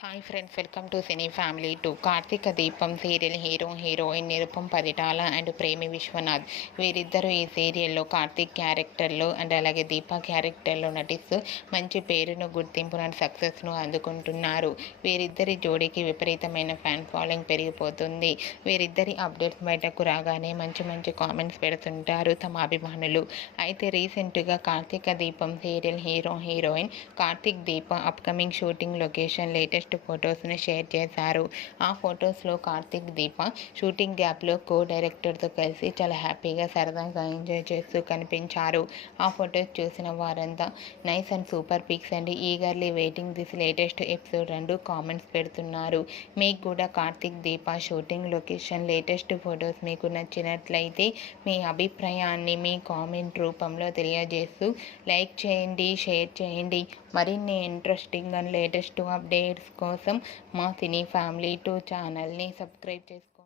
Hi friends, welcome to cine family two. Karthika Deepam serial heroine Nirupam Paritala and Premi Vishwanath వీరిద్దరూ ఈ సీరియల్లో కార్తీక్ క్యారెక్టర్లో అండ్ అలాగే దీప క్యారెక్టర్లో నటిస్తూ మంచి పేరును, గుర్తింపును అండ్ సక్సెస్ను అందుకుంటున్నారు. వీరిద్దరి జోడీకి విపరీతమైన ఫ్యాన్ ఫాలోయింగ్ పెరిగిపోతుంది. వీరిద్దరి అప్డేట్స్ బయటకు రాగానే మంచి మంచి కామెంట్స్ పెడుతుంటారు తమ అభిమానులు. అయితే రీసెంట్గా కార్తీక దీపం సీరియల్ హీరోయిన్ కార్తీక్ దీప అప్కమింగ్ షూటింగ్ లొకేషన్ లేటెస్ట్ ఫొటోస్ని షేర్ చేశారు. ఆ ఫొటోస్లో కార్తీక్ దీప షూటింగ్ గ్యాప్లో డైరెక్టర్తో కలిసి చాలా హ్యాపీగా సరదాగా ఎంజాయ్ చేస్తూ కనిపించారు. ఆ ఫొటోస్ చూసిన వారంతా nice and super pics and eagerly waiting this latest episode అంటూ కామెంట్స్ పెడుతున్నారు. మీకు కూడా Karthik Deepa shooting location latest photos మీకు నచ్చినట్లయితే మీ అభిప్రాయాన్ని మీ కామెంట్ రూపంలో తెలియజేస్తూ లైక్ చేయండి, షేర్ చేయండి. మరిన్ని ఇంట్రెస్టింగ్ అండ్ లేటెస్ట్ అప్డేట్స్ కోసం మా సినీ ఫ్యామిలీ 2 ఛానల్ని సబ్స్క్రైబ్ చేసుకోండి.